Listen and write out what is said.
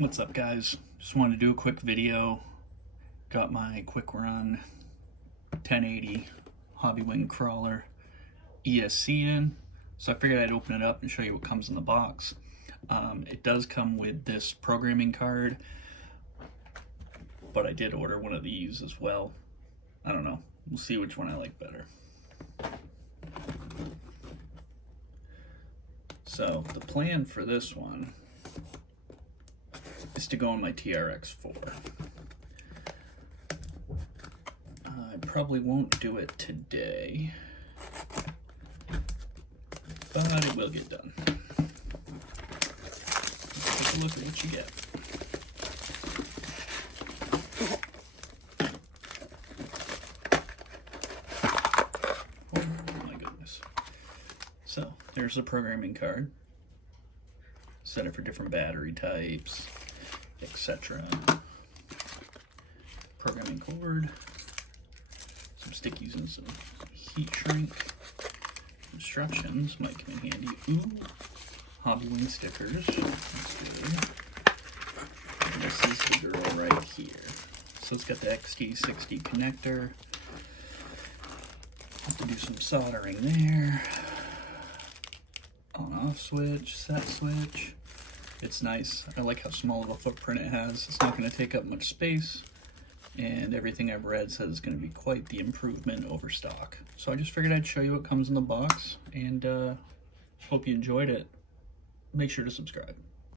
What's up, guys? Just wanted to do a quick video. Got my Quicrun 1080 Hobbywing crawler ESC in, so I figured I'd open it up and show you what comes in the box. It does come with this programming card, but I did order one of these as well. I don't know, we'll see which one I like better. So the plan for this one is to go on my TRX4. I probably won't do it today, but it will get done. Let's take a look at what you get. Oh my goodness. So there's the programming card. Set it for different battery types, etc. Programming cord, some stickies and some heat shrink. Instructions might come in handy. Ooh, Hobbywing stickers. That's good. And this is the girl right here. So it's got the XT60 connector. Have to do some soldering there. On-off switch, set switch. It's nice. I like how small of a footprint it has. It's not going to take up much space, and everything I've read says it's going to be quite the improvement over stock. So I just figured I'd show you what comes in the box, and hope you enjoyed it. Make sure to subscribe.